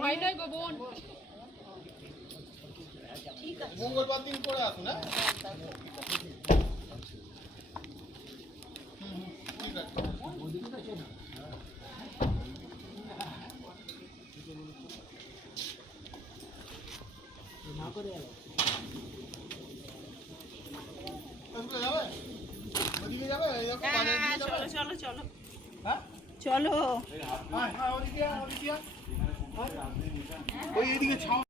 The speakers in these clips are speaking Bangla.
ভয় নয় গো বোন, মঙ্গলবার দিন করে আসুন। হ্যাঁ ঠিক আছে। না করে চলো চলো চলো চলো ওই এদিকে ছাও।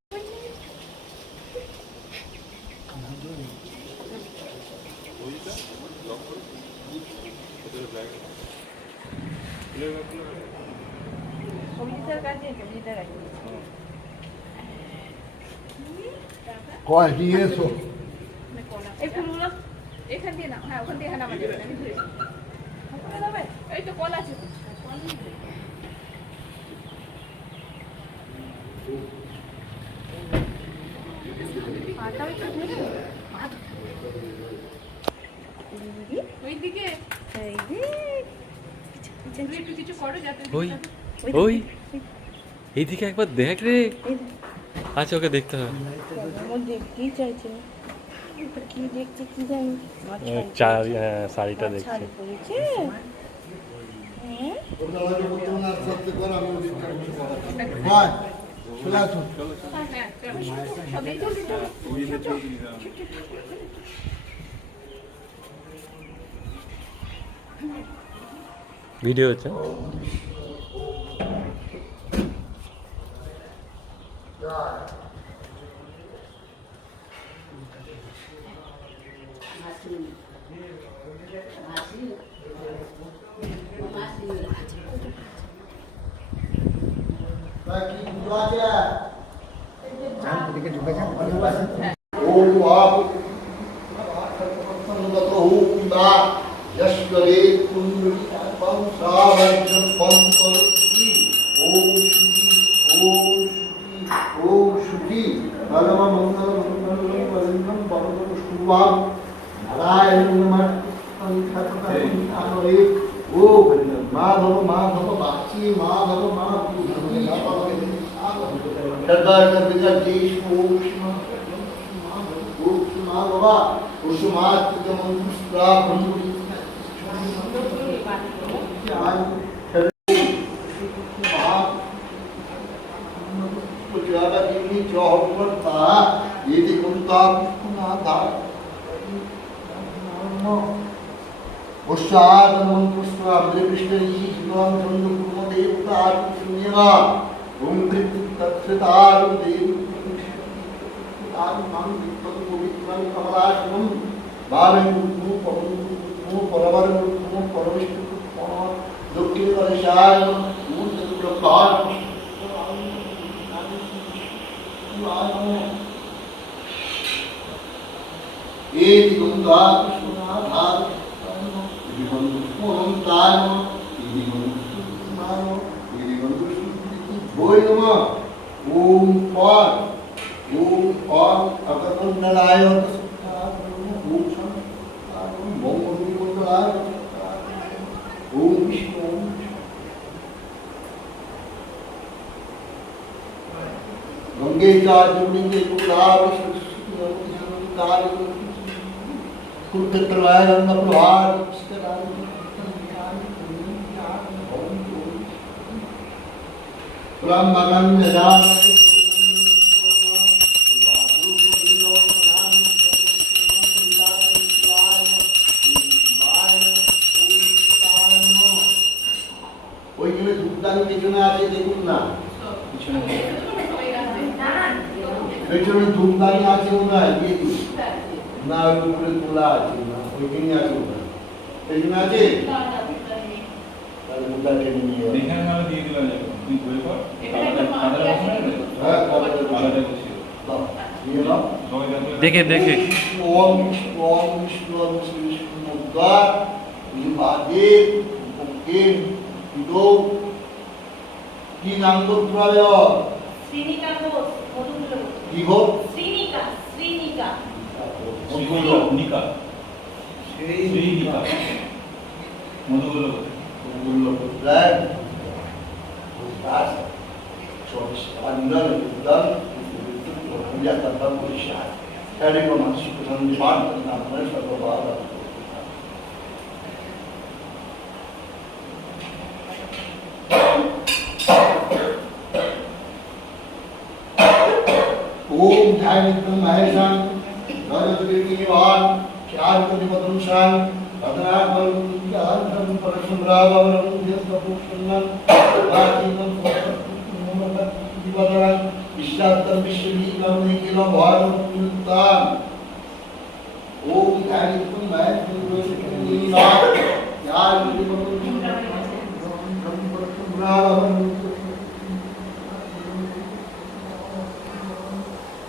কয় কি এসো এই ফুলগুলো এখান দিয়ে না, হ্যাঁ ওখান দিয়ে হ্যাঁ নামা যাবে, আমি ধরেছি। এই তো কল আছে তো। ওইদিকে কিছু করো যাতে ওই এইদিকে একবার দেখ রে। আচ্ছা ওকে দেখতে হবে। কি চাইছে, কি দেখছে কি জানি, শাড়িটা দেখছে। ভিডিও হচ্ছে। माधव माधव बाची माधव माधव এই গঙ্গা কৃষ্ণনাথার এই বন্ধু মনন্তায় এই বন্ধু সুকুমার এই বন্ধু সুকৃতি বই নমঃ ওম পর ওম পর অগমণ্ডলায় ওম শান্তি মঙ্গলমণ্ডলায় ওম বিষ্ণু गंगे का जुड़ेंगे गुलाब कुलत्रवाय रंग प्रहार ब्रह्मानंद जान ওইখানে ধূপদানি পেছনে আছে দেখুন না পেছনে ধূপদানি আছে মনে হয় দিয়ে দিন না ওই উপরে তোলা আছে না ওইখানে আছে মনে হয় পেছনে আছে তাহলে মুদ্রা টেনে নিয়ে এখানে মানে দিয়ে দিলাম তুই বই কর হ্যাঁ নিয়ে নাও দেখে দেখে ওম বিষ্ণু ওম বিষ্ণু ওম শ্রী বিষ্ণু মুদ্রা বাদে ওকে ইদো কি নাম করতে শ্রীনিকা ঘোষ মধুগুলো কি হোক শ্রীনিকা নিকা মধুগুলো right das schon andere dann ja dann muss ich ja hätte man sich schon gefahren nach Mensch war ओम ध्यानितं महेशां नरद्वितीयवान् चारुपतिपदंशां अदनाकं ज्ञानं परशुरावरं यस्तपुष्णं वाचिनं स्वतंत्रं विश्रान्तं विश्वलीलं निखिलं भारतं ओम ध्यानितं महेशां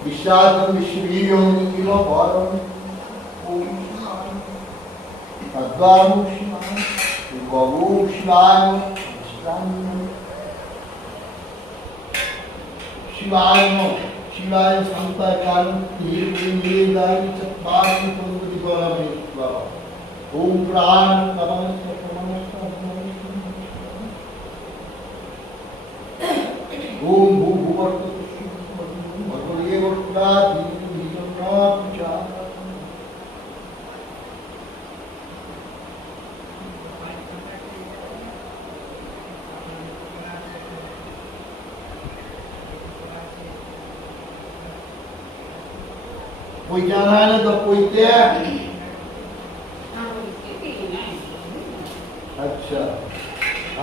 विश्रान्तं विश्ववीर्यं निखिलं भारतं तद्वामुष्णां गौष्णां शिवाय शिवाय संताकालं धीर्घेदाय चत्वारि तंत्रिपरमेश्वर ओम प्राण ओम भूभुवर्तु भगवते वक्ता दीर्घ कोई जाना है ना तो कोई क्या अच्छा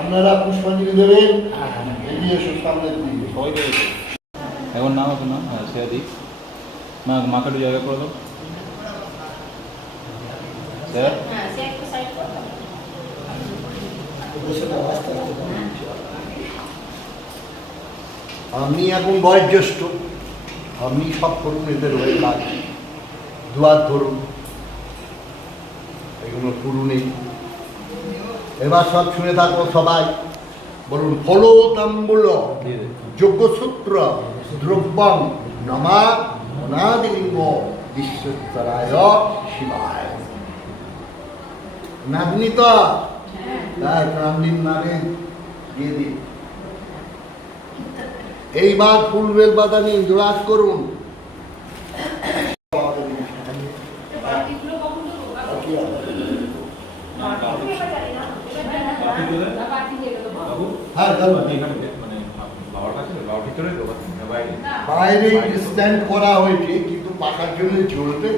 আপনারা পুষ্পাঞ্জলি দেবেন এগিয়ে এসো সামনের দিকে সবাই দিয়েছে এখন নাম আছে না হ্যাঁ সে দিক মা মাকে একটু জায়গা করে দাও স্যার হ্যাঁ সে একটু সাইড করো আমি এখন বয়োজ্যেষ্ঠ আপনি সব করুন এদের হয়ে কাজ দুয়ার ধরুন এগুলো পুরুনি এবার সব শুনে থাকবো সবাই বলুন ফলো তাম্বুল যোগ্যসূত্র দ্রব্যম নমা অনাদিলিঙ্গ বিশ্বস্তরায় শিবায় নাতনি তো তাই রামদিন নামে দিয়ে দিন এইবার ফুল বেল পাতা নিয়ে জোড়াত করুন হ্যাঁ বাইরে স্ট্যান্ড করা হয়েছে কিন্তু পাকার জন্য চলবে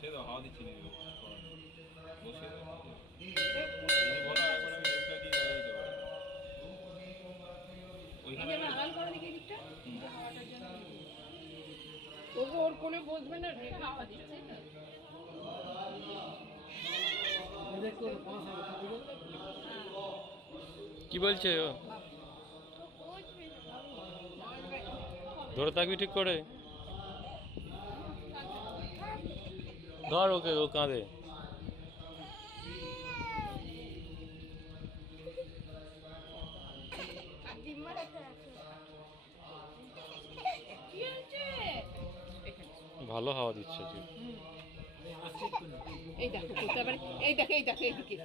সে তো হাওয়া দিচ্ছি ওর কোলে বসবে না রেখে হাওয়া দিচ্ছে কি বলছে ও? ধরে থাকবি ঠিক করে, ধর ওকে, ও কাঁদে। ভালো হাওয়া দিচ্ছে আজকে। এই দেখো কোথায়, এই দেখো এই দেখো এইদিকে,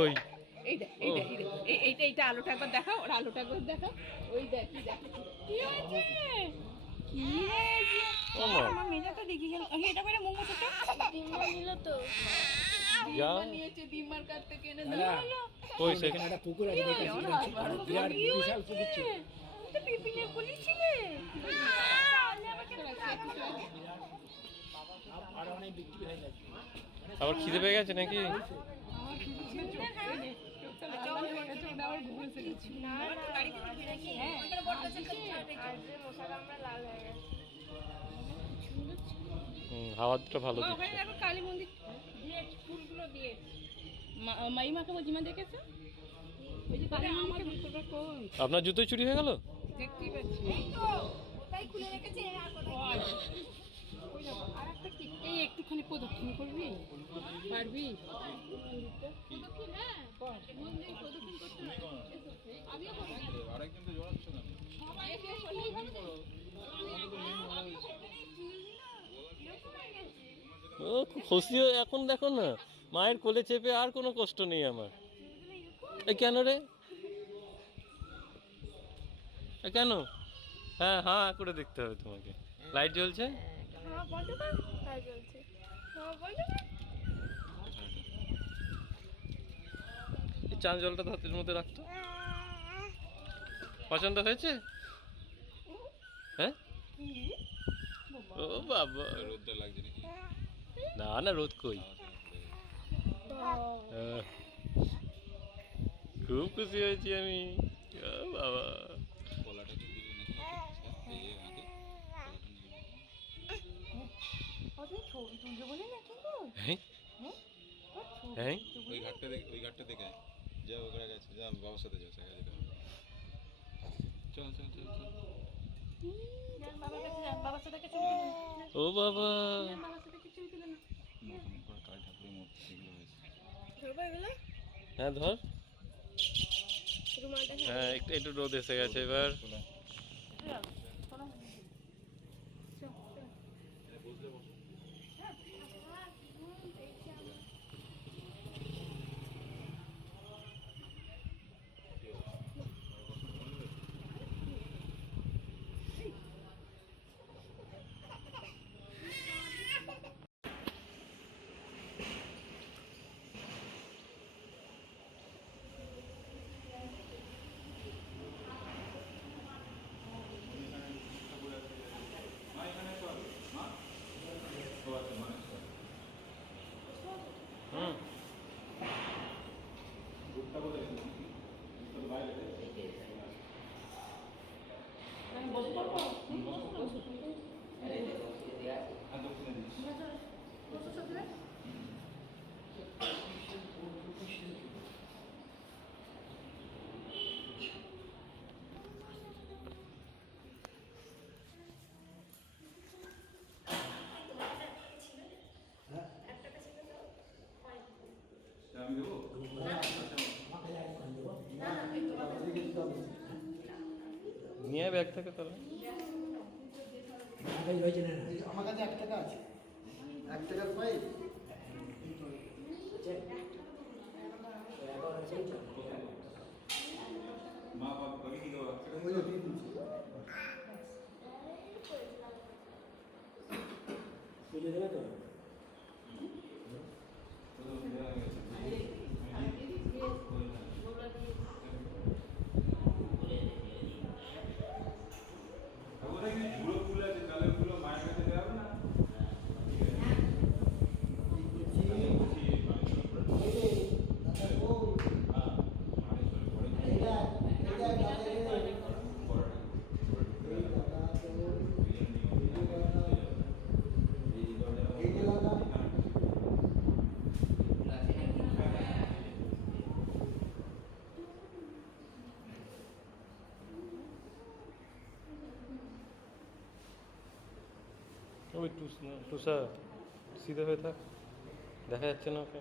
ওই এই দেখ এই দেখ এইটা এইটা আলোটা একবার দেখাও, ওর আলোটা একবার দেখাও। ওই দেখ কি দেখ কি হয়েছে, কি হয়েছে? আমার মেজাটা দেখি গেল। এটা করে মোমোটা ডিম্মা নিল তো, ডিম্মা নিয়েছে, ডিম্মার কাছ থেকে এনে দিল। ওই সেখানে একটা পুকুর আছে, বিরাট বিশাল পুকুর ছিল। তো পিপিনে বলেছিলে তাহলে আবার কেন আর অনেক বিক্রি হয়ে গেছে। আবার খিদে পেয়ে গেছে নাকি? হাওয়াটা ভালো দিচ্ছে। কালী মন্দির দিয়ে ফুলগুলো দিয়ে মাইমাকে বলছি, মা দেখেছো ওই যে আমার জুতোটা কোন? আপনার জুতোই চুরি হয়ে গেল? দেখতেই পাচ্ছি, এই তো ওটাই খুলে রেখেছে। আর একটা কি, এই একটুখানি প্রদক্ষিণ করবি, পারবি? প্রদক্ষিণ, হ্যাঁ মন্দির প্রদক্ষিণ করতে হয়। আমিও করবো, আরেকজন তো জড়াচ্ছে না। সবাই একে করলেই হবে। ও খুব খুশি হয়ে এখন দেখো না, মায়ের কোলে চেপে আর কোনো কষ্ট নেই আমার। এই কেন রে, কেন? হ্যাঁ হ্যাঁ করে দেখতে হবে তোমাকে। লাইট জ্বলছে, চান জলটা হাতের মধ্যে রাখতো। পছন্দ হয়েছে? হ্যাঁ ও বাবা, রোদটা লাগছে নাকি? না না, রোদ কই। খুব খুশি হয়েছি আমি। ও বাবা, কলাটা কি দিলি নাকি? এই আগে হ্যাঁ হ্যাঁ, ওই ঘাটটা দেখে, ওই ঘাটটা দেখে আয়। যা ওখানে গেছে, যা বাবার সাথে যা, সেখানে যেতে হবে। চল চল চল চল। বাবার কাছে যান, বাবার সাথে কিছু ও বাবা, বাবার সাথে কিছু তুলে না। নতুন করে কালী ঠাকুরের মূর্তি এগুলো হয়েছে। ধরবো এগুলো, হ্যাঁ ধর। রুমালটা হ্যাঁ একটু একটু রোদ এসে গেছে এবার। চলে হুম, আমি দেবো। নিয়ে ব্যাগ থেকে তাহলে। আমার কাছে 1 টাকা আছে, 1 টাকার কয়েন। মা বাবা কবি কি দেবো? ওই যে দিয়ে দিচ্ছি। পুজো দেবে তো? ঝুড়ো ফুল আছে, তাহলে ওগুলো মায়ের কাছে দেওয়া হবে না? টুসা সিধে হয়ে থাক, দেখা যাচ্ছে না ওকে।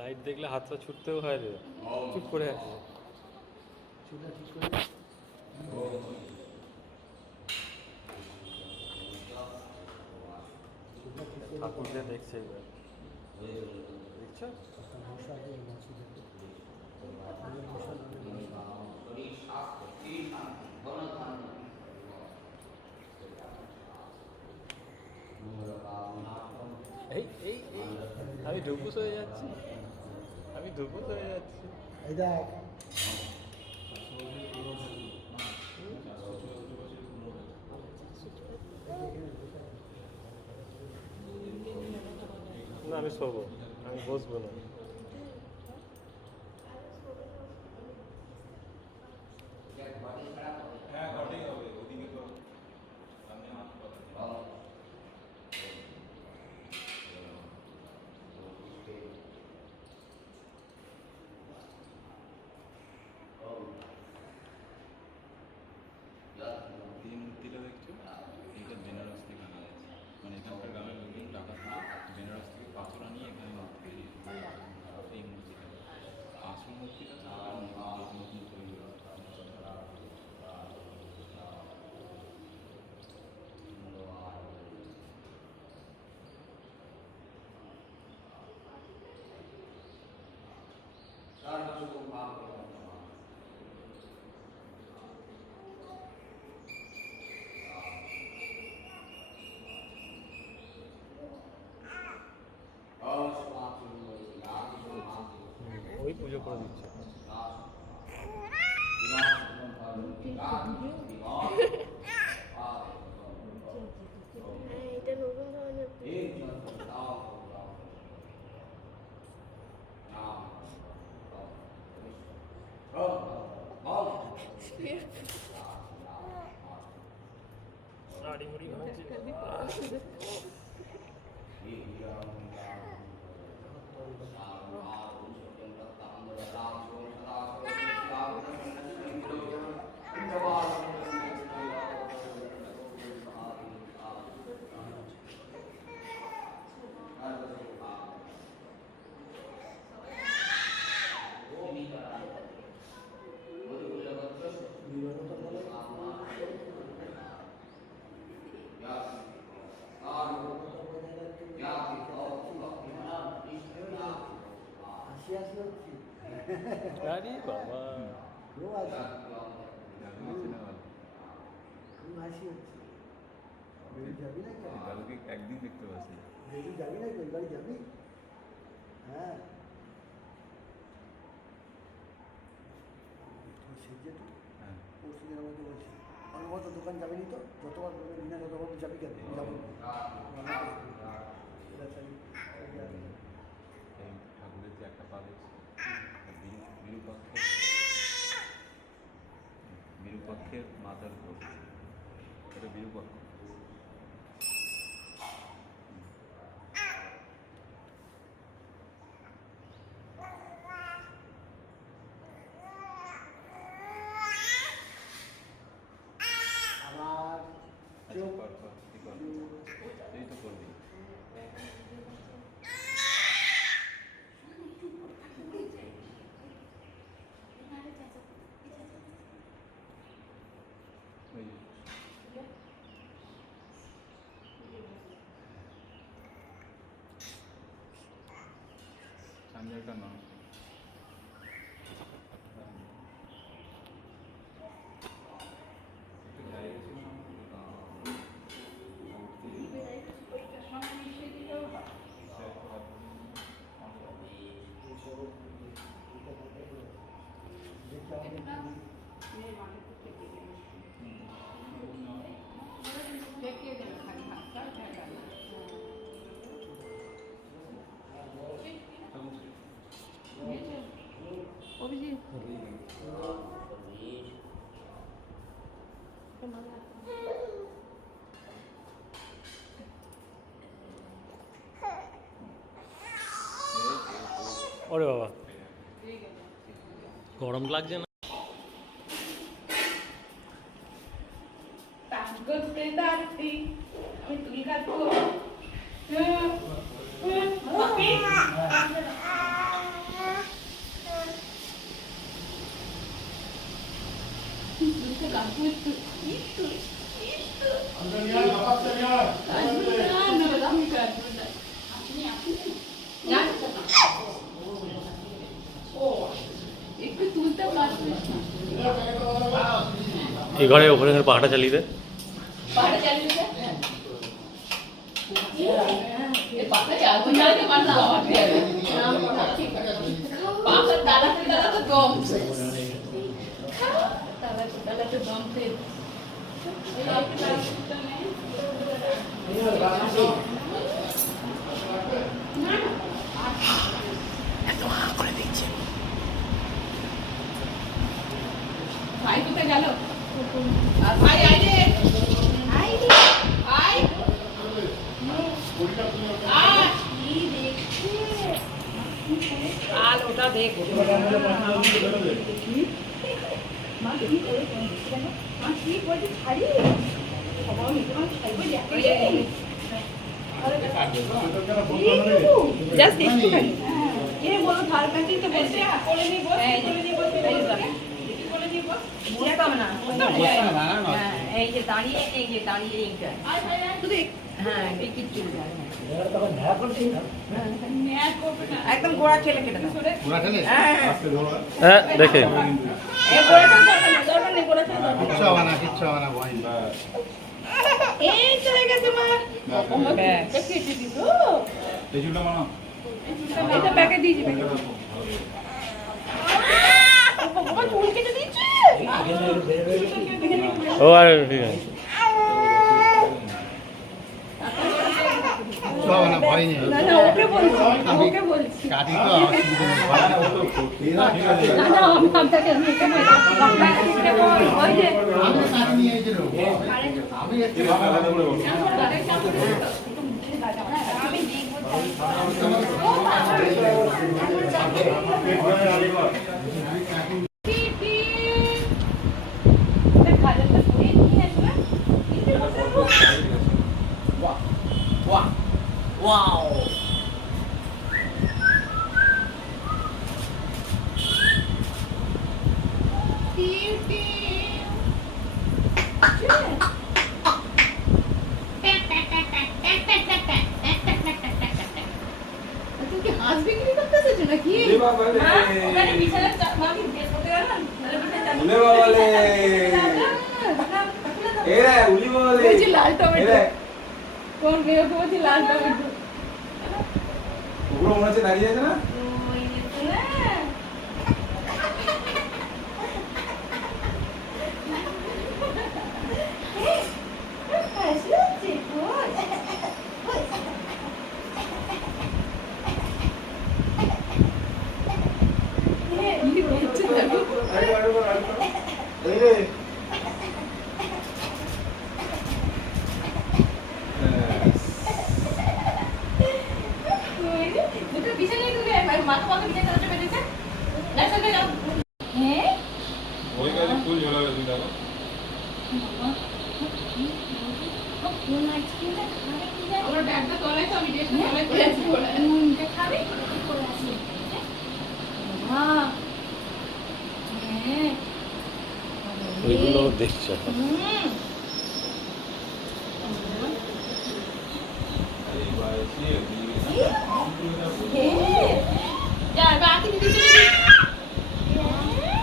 লাইট দেখলে হাতটা ছুটতেও হয় রে, চুপ করে আছে। ঠাকুরকে দেখছে এবার, দেখছো? এই এই এই আমি ডুবুস হয়ে যাচ্ছি, আমি ডুবুস হয়ে যাচ্ছি। এই দেখ না আমি শোবো, আমি বসবো না। হ্যাঁ ঘটেই হবে, ওদিকে তো সামনে হাসপাতাল। এই মূর্তিটা দেখছো, এইটা বেনারস থেকে আনা আছে, মানে এখানকার গ্রামের লোকজন টাকা দিয়ে বেনারস থেকে পাথর আনিয়ে এখানে মূর্তি তৈরি হয়। এই মূর্তিটা আসল মূর্তিটা তো আর নতুন তৈরি হয়েছে। ওই পুজো করে দিচ্ছে। এটা নতুন ধরনের শাড়ি মুড়ি ভাঙছে। আরে বাবা, হাসি হচ্ছে। বেরিয়ে যাবি না কেন? কালকে একদিন দেখতে পাচ্ছি। বেরিয়ে যাবি না ওই বাড়ি যাবি? হ্যাঁ তুই সেজে তুই হ্যাঁ, পরশু দিন আমাকে বলছি আমার তো দোকান যাবি নি তো যতবার বলবে না ততবার যাবি কেন যাবো এই ঠাকুরের যে একটা পা দেখছি, বিরূপক্ষের মাথার উপর, এটা বিরূপক্ষ। আবার আচ্ছা, কর কর, তুই কর, তুই তো করবি। ওই যে, সামনেটা না, একটু জায়গা ছিল না অভিজিৎ ওরে বাবা, গরম লাগছে না? করতে দাঁড়ি আমি তুলি কাটবো একটু তুলতে পারছিস না এই ঘরে ওখানে পাহাড়টা চালিয়ে দে। পাহাড়ে চালিয়ে দে এই পাহাড়ে চালাতে পারলে আমার দিয়ে পাহাড় দাঁড়াতে দাঁড়াতে দম দাঁড়াতে দম পেয়ে ভাই কোথায় গেল আর ভাই আইলে আইলে আই কি দেখছে আল ওটা দেখ মা কি করে কেন মা কি বলছে ছাড়ি সবাই মিলে মা ছাড়বে জাস্ট একটুখানি কে বলো ধার কাছে তো বলছে কোলে নিয়ে বস কোলে নিয়ে বস কোলে নিয়ে বস বসতাম না এই যে দাঁড়িয়ে এইটা শুধু হ্যাঁ টিকিট চলে যায় একদম গোড়া ছেলে কেটে দাও পুরা ঠেলে হ্যাঁ দেখে এই গোড়াটা দরকার নেই গোড়া ছেলে কিচ্ছু হবে না ভয় এই চলে গেছে মা দেখিয়েছি কিন্তু এই চুলটা মানা, এটা প্যাকে দিয়ে দিবে বাবা চুল কেটে দিয়েছে ও আর ঠিক আছে। কিচ্ছু হবে না ভয় নেই না না ওকে বলছি কাটি তো অসুবিধা নেই না না আমি আপনাকে আমি এটা বল ওই যে আমি কাটি নিয়ে এই যে লোক। আমি একটু আমি হাঁস বিক্রি করতে এসেছো নাকি ওখানে বিশাল আমি বেশ করতে গেলাম উলে বাবালে এরা উলি বাবালে ওই যে লাল টমেটো কোন বেরো পৌঁছে লালটা বিট্টু ওগুলো মনে হচ্ছে দাঁড়িয়ে আছে না? ওই না এই রে। দুটো বিছানায় ঢুকে মাথা পাকা বিছানা চালাতে পেরেছে একসাথে যাও হ্যাঁ ওই কাজে ফুল ঝোলাবে তুমি দেখো। আমার ব্যাগটা তলায় তো আমি ড্রেসটা তলায় পরে আছি বলে খাবে করে আসি হ্যাঁ হ্যাঁ ওইগুলো দেখছো এই বয়সে বিয়ে যা বাকি দিদি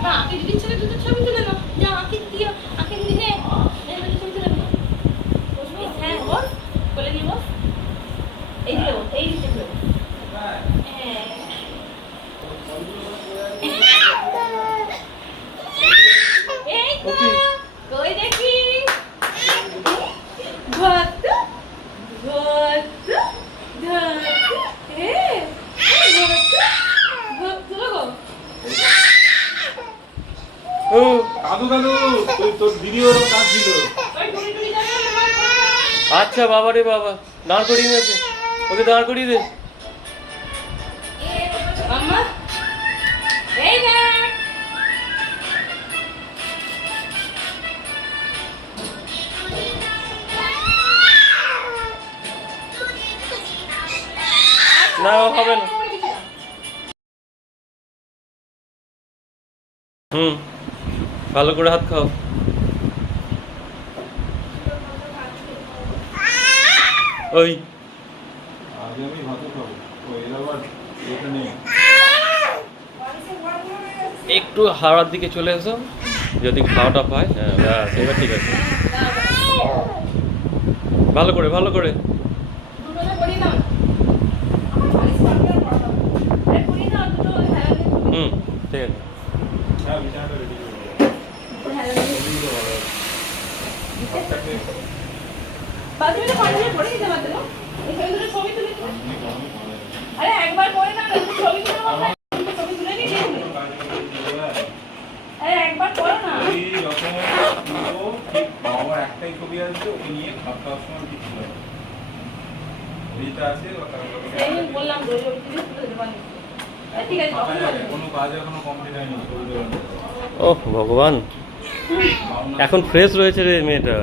বাকি দিদির ছেলে দুটো ছবি তুলে নাও যা আঁকি দিও আঁকি দিদি হে এই ছবি তুলে নাও বসবি হ্যাঁ বস বলে নিয়ে বস এই দিও এই দিতে এই তো কই দেখি ভক্ত ভক্ত ভক্ত হে ভক্ত ভক্ত গো ও কাদু কাদু তোর দিদি ওরকম কাজ ছিল। ওই টুনি টুনি যাবে আমার আচ্ছা বাবা রে বাবা, দাঁড় করিয়ে নিয়েছে, ওকে দাঁড় করিয়ে দে। আম্মা এই না না হবে না। হুম, ভালো করে হাত খাও। ওই আজ আমি ভাত খাবো। ও এর আবার এটা নেই। একটু হাওড়ার দিকে চলে এসো, যদি খাওয়াটা পায়। হ্যাঁ ব্যাস, এবার ঠিক আছে। ভালো করে ভালো করে। দুটোতে পড়ি নাও আরে পড়ি নাও দুটো হেলান হুম, ঠিক আছে। হ্যাঁ বিছানাটা রেডি করে দাও। এদিকে ভালো হবে। ভাতটাকে বাথরুমে পানি পড়ে দিতে পারতো না এখানে দুটো ছবি তুলে দিও। এমনি গরমে ভালো হবে। আরে একবার পড়ে না দুটো ছবি তুলে নাও দুটো ছবি তুলে নিয়ে দিয়ে দিও। আরে একবার পড়ো না এই রকম পুরো ঠিক বাবার একটাই ছবি আছে, ওকে নিয়ে খাওয়া খাওয়ার সময় ঠিক ছিল। ওইটা আছে এই বললাম দুটো ছবি তুলে দিতে পারি আরে ঠিক আছে তখন বলো। কোনো কাজ এখনো কমপ্লিট হয়নি ছবি তোলার। ওহ ভগবান, এখন ফ্রেশ রয়েছে রে মেয়েটা।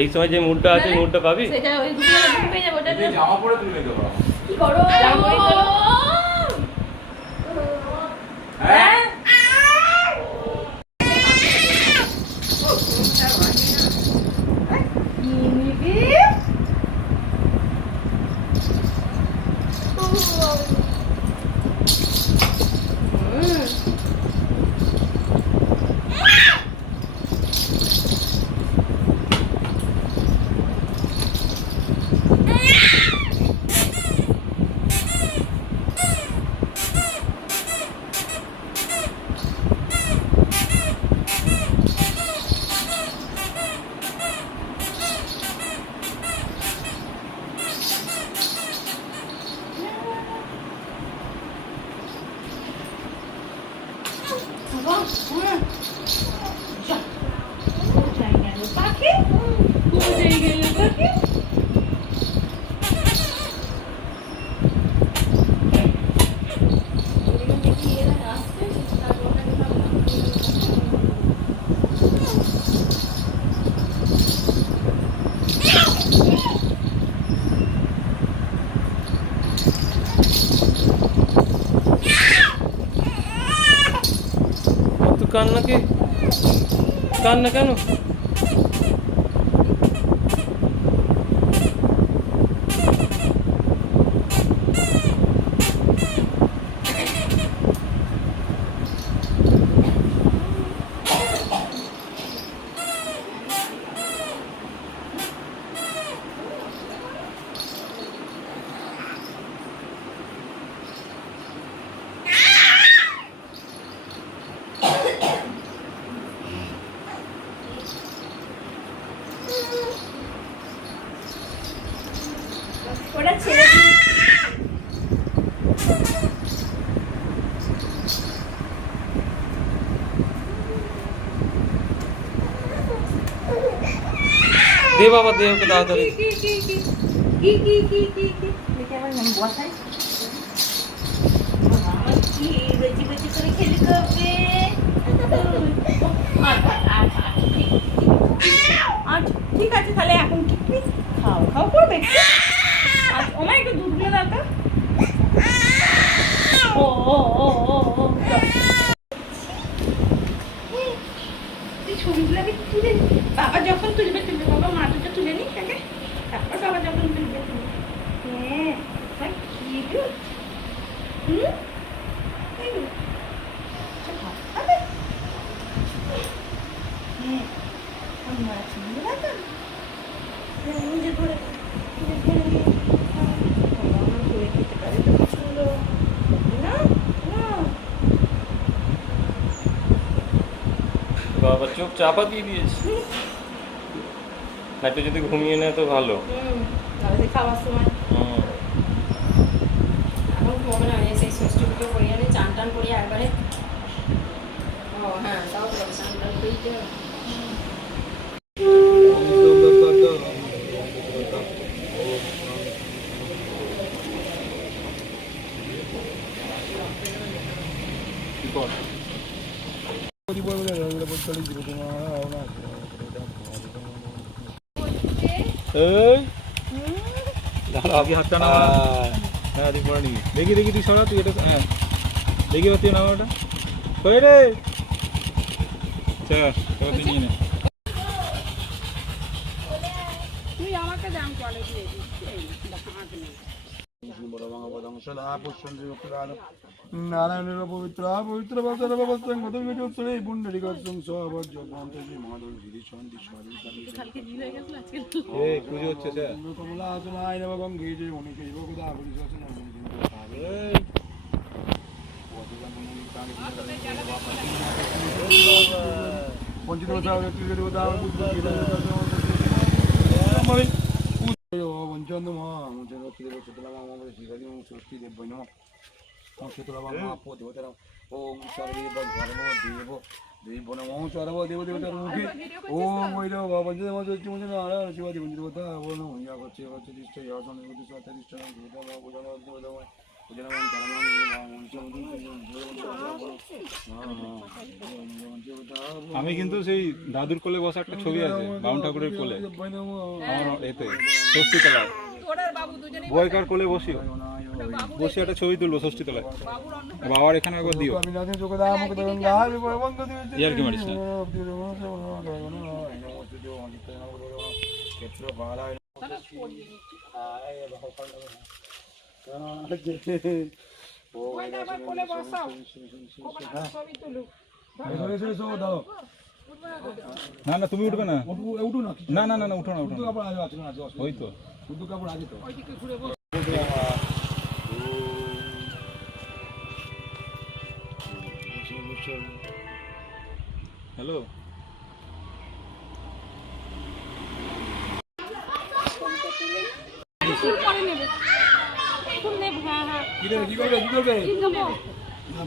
এই সময় যে মুডটা আছে, মুডটা পাবি। সেটা ওই দুটো দুটো পেয়ে যাবো ওটা এই জামা পরে তুলে দেবো। কি করো জামা পরে করো হ্যাঁ কি নিবি পাখি কোথায় গেল পাখি তো কান্না কি, কান্না কেন? দে বাবা, দে ওকে তাড়াতাড়ি। দেখি আমার নাম বসাই। আমার কি বেশি বেশি করে খেলে হবে। আচ্ছা ঠিক আছে, তাহলে এখন কি খাও খাও করবে? আচ্ছা ওমা একটু দুধ গুলো দাও তো। ও ও ও ও ও এই ছবিগুলো আমি তুলে নিই। বাবা যখন তুলবে তুলবে, বাবা মাথাটা তুলে নিই তাকে, তারপর বাবা যখন তুলবে তুলবে। হ্যাঁ আর কি গো? এই গো। আচ্ছা, ভাত খাবে? হ্যাঁ আমার চিনি বাদাম নিজে করে খেতে পারে তো পছন্দ না না। বাবা চোখ চাপা দিয়ে দিয়েছে। একটু যদি ঘুমিয়ে নেয় তো ভালো। তাহলে খাওয়ার সময় হুম। এখন ঘুমাবে না, সেই ষষ্ঠী পুজো করিয়ে আনি, চান টান করিয়ে একবারে। ও হ্যাঁ, তাও তো চান টান করিতে হবে। এই আগে হাতটা নামা। হ্যাঁ তুই পরে নিবি। দেখি দেখি তুই সরা, তুই এটা হ্যাঁ দেখি এবার তুই নামা ওটা সরে রে। চল এবার তুই নিয়ে নে। তুই আমাকে দাম করে দিয়ে নারায়ণের পবিত্র পবিত্র বাজার ব্যবস্থা গত ভিডিও পুণ্ডরী গর্জন সহবর্জ মন্ত্রী মাধব গিরি শান্তি এই পুজো হচ্ছে স্যার। কমলা আসনায় নব গঙ্গে যে অনেকে ভগদা পরিশোচনা পঞ্চিত পঞ্চন্দ মহামঞ্চন ষষ্ঠী দেব ওম সর্বেব ধর্ম দেব দেব নমো সর্ব দেব দেবতার মুখে ওম বৈরব পঞ্চদম চৈত্র মঞ্চ নারায়ণ শিবাজি পঞ্চ দেবতা বর্ণ হইয়া গচ্ছে গচ্ছে দৃষ্ট ইয়াসন নিগতি সাথে দৃষ্ট নাম দেবতা পূজন দেবতা পূজনমান ধর্মান আমি কিন্তু সেই দাদুর কোলে বসা একটা ছবি আছে বাউন ঠাকুরের কোলে আমার এতে ষষ্ঠী তলায় বয়কার কোলে বসে একটা ছবি তুলবো ষষ্ঠী তলায়। বাবার এখানে একবার দিও। ইয়ার কি মারিস না। না না তুমি উঠবে না, উঠো না, না না না উঠো না, উঠো না, ওই তো কাপড় আছে তো। হ্যালো কি করবে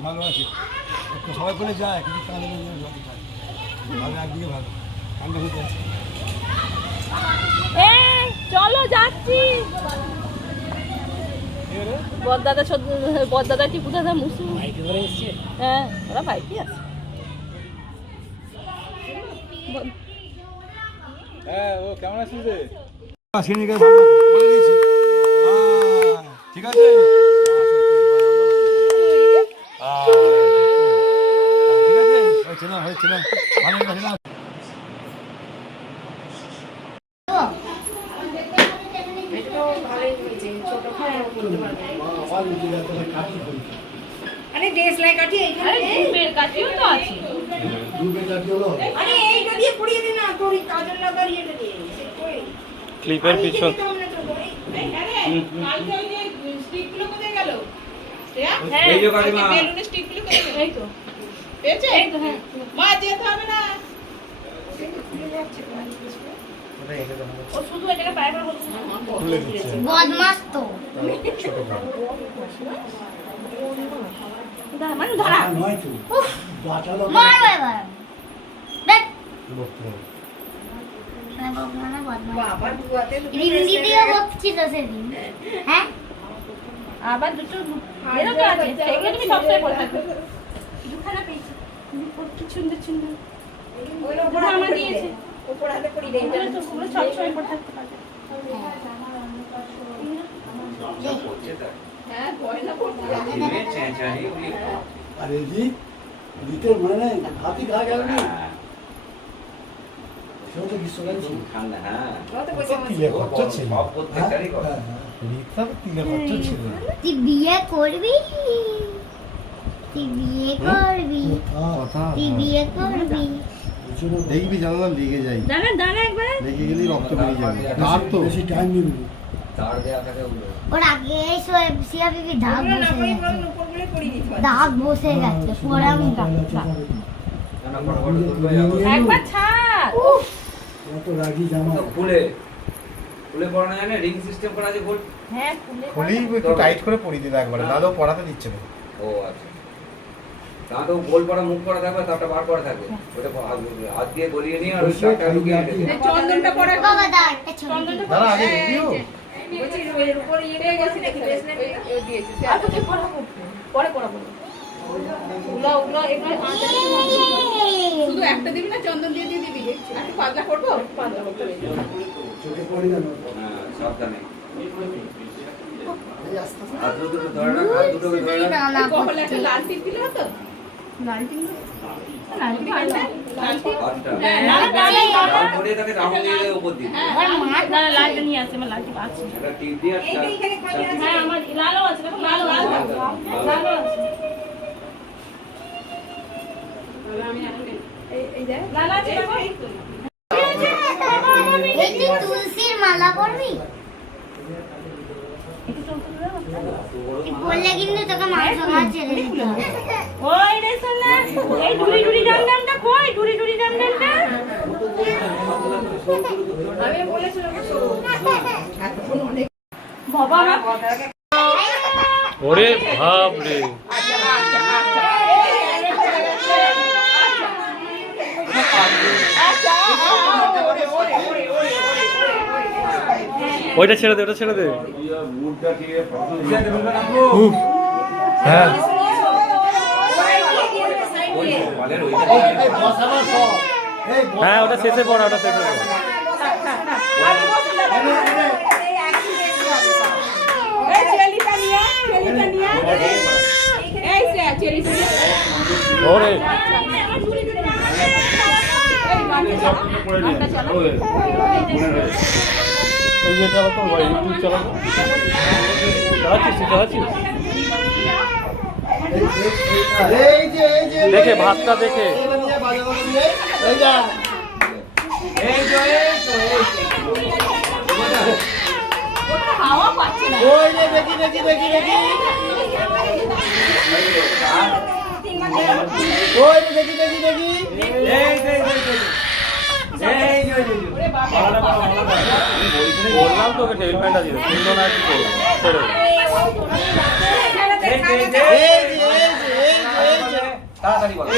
ভালো আছে সবাই বলে যায় কিন্তু কানে ভালো একদিকে ভালো কানটা হতে আছে। চলো যাচ্ছি। বদদাদা টিপু দাদা মুসু হ্যাঁ ওরা বাইকে আছে। হ্যাঁ ও কেমন আছিস রে? ঠিক আছে হয়েছে না হয়েছে না ভালো হয়েছে না। আরে দেশলাই কাঠি এইখানে কাঠিও তো আছে। আরে এইটা দিয়ে পড়িয়ে দে না, তোর কাজল লাগাই এটা দিয়ে কই ক্লিপের পিছন কালকে ওই যে স্টিকগুলো কোথায় গেল? হ্যাঁ এই যে কাকিমা বেলুনের স্টিকগুলো কোথায় গেল? এই তো পেয়েছে? এই তো হ্যাঁ মা যেতে হবে না। ও শুধু এটাকে পায়ে পায়ে বলছে বদমাস তো মানে ধরা মারো এবার দেখ বাবা দুয়াতে রিন্দিদিও বকছিল সেদিন। হ্যাঁ আবার দুটো এরকম আছে সেগুলো তুমি সবসময় পড়ে থাকবে। দুখানা পেয়েছি। কি সুন্দর সুন্দর। ওগুলো আমার দিয়েছে উপর হাতে পড়ি দেই এগুলো তো ওগুলো সবসময় পড়ে থাকতে পারবে। হ্যাঁ পয়লা পড়তে আরে দিতে মনে নেই হাতি খা গেল নি সেও তো গ্রীষ্মকাল ছিল ঠান্ডা, হ্যাঁ। কত পয়সা আছে তিলে খরচা ছিল সব প্রত্যেকটারই কথা। রিক্সা তিলে খরচা ছিল তুই বিয়ে করবি? তুই বিয়ে করবি? কথা তুই বিয়ে করবি? দেখবি জানলা লেগে যায়, দাঁড়া দাঁড়া একবার। লেগে গেলেই রক্ত বেরিয়ে যাবে। তার তো বেশি টাইম নিবি তার দেয়া থাকে ওগুলো। ওর আগে সিয়া বিবি দাগ ওগুলো না বসে পড়ি গেছে। উপরগুলো পড়ি দিতে পারো দাগ বসে গেছে পরাম দাগ। না, বড় বড় দুটো যাবো। একবার ছাড় কত রাগি জামা তো খুলে পড়ানো যায় না, রিং সিস্টেম করা আছে গোল। হ্যাঁ খুলে খুলেই একটু টাইট করে পরিয়ে দিতে একবারে, না তো পড়াতে দিচ্ছে না। ও আচ্ছা, তা তো গোল পড়া মুখ করা থাকবে, তারটা বার করা থাকবে, ওটা হাত দিয়ে গলিয়ে নিয়ে আর ওই টাকটা ঢুকিয়ে রেখে এই চন্দনটা পড়া বাবা দাঁড়া একটা ছবি। চন্দনটা দাঁড়া, আগে পড়া দেখিও। বলছি এর উপর ইয়ে হয়ে গেছে নাকি বেসনে ওই দিয়েছে আর তো পড়া পরে পড়াবো উলা উলা এগুলো শুধু একটা দিবি না চন্দন দিয়ে দিয়ে দিবি একটু পাতলা করবো পাতলা করতে হবে চোখে পড়ে গেল হ্যাঁ, সাবধানে। হাত দুটো ধরে রাখ, হাত দুটোকে ধরে রাখ। না কখন একটা লাল টিপ দিলে হতো লাল টিপ লাল টিপ লাল টিপ হাতটা। না লাল করে তাকে রাউন্ড দিয়ে দেবে উপর দিয়ে। আমার মা না লালটা নিয়ে আসে আমার লাল টিপ আছে একটা টিপ দিয়ে আর চাপ- হ্যাঁ আমার লালও আছে দেখো লাল লাল লালও আছে আমি এখন এই দেখ লাল আছে দেখো এই তুই তুলসীর মালা পরবি? তুই পরলে কিন্তু তোকে মাংস খাওয়া ছেড়ে দিতে হবে। ওই রে সোনা এই ডুরি ডুরি ডান্ডাটা কই ডুরি ডুরি ডান্ডাটা আমি বলেছিলাম এতক্ষণ অনেক বাবা না ওরে ভাব রে, ওইটা ছেড়ে দে, ওটা ছেড়ে দে। হ্যাঁ বলের ওইটা বসাবার পর এই হ্যাঁ, ওটা শেষে পড়া, ওটা শেষে পড়া। এই চেলিটা নিয়ে এই সে চেলিটা ওরে ওই যে চালাতো ভাই, ইউটিউব চালাতো, চালাচ্ছিস? এই যে দেখে ভাতটা দেখে এই যা হাওয়া পাচ্ছে না ওই যে দেখি ওই যে দেখি বললাম তোকে টেবিল ফ্যানটা দিতে, সুন্দর না কি করবো, ছেড়ে দে। তাড়াতাড়ি বলো।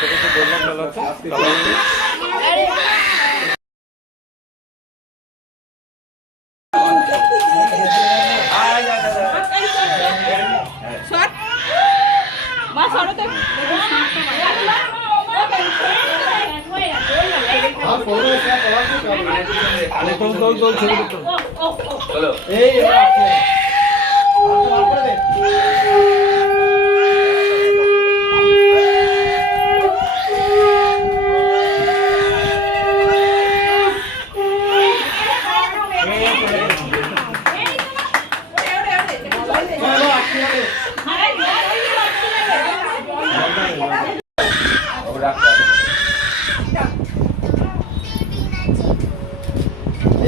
তোকে তো বললাম চালাতে। শট মা সরো তো চলো। এই আছে বার করে দে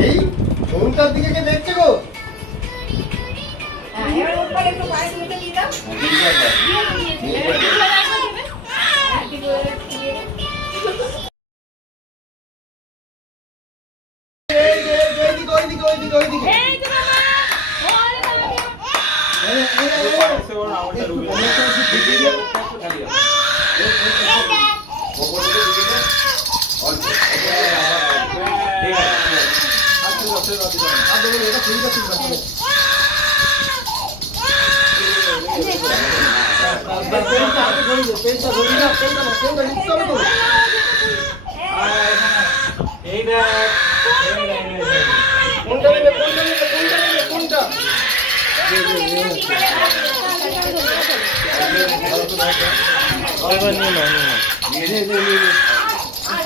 এই ছবিটার দিকে কে দেখছে গো এবার উপরে একটু পায়েস মুখে দিয়ে দাও ওই দিকে এই তো এই দেখ কোনটা নেবে কোনটা নেবে কোনটা নেবে কোনটা এবার নিয়ে নাও, নিয়ে নাও।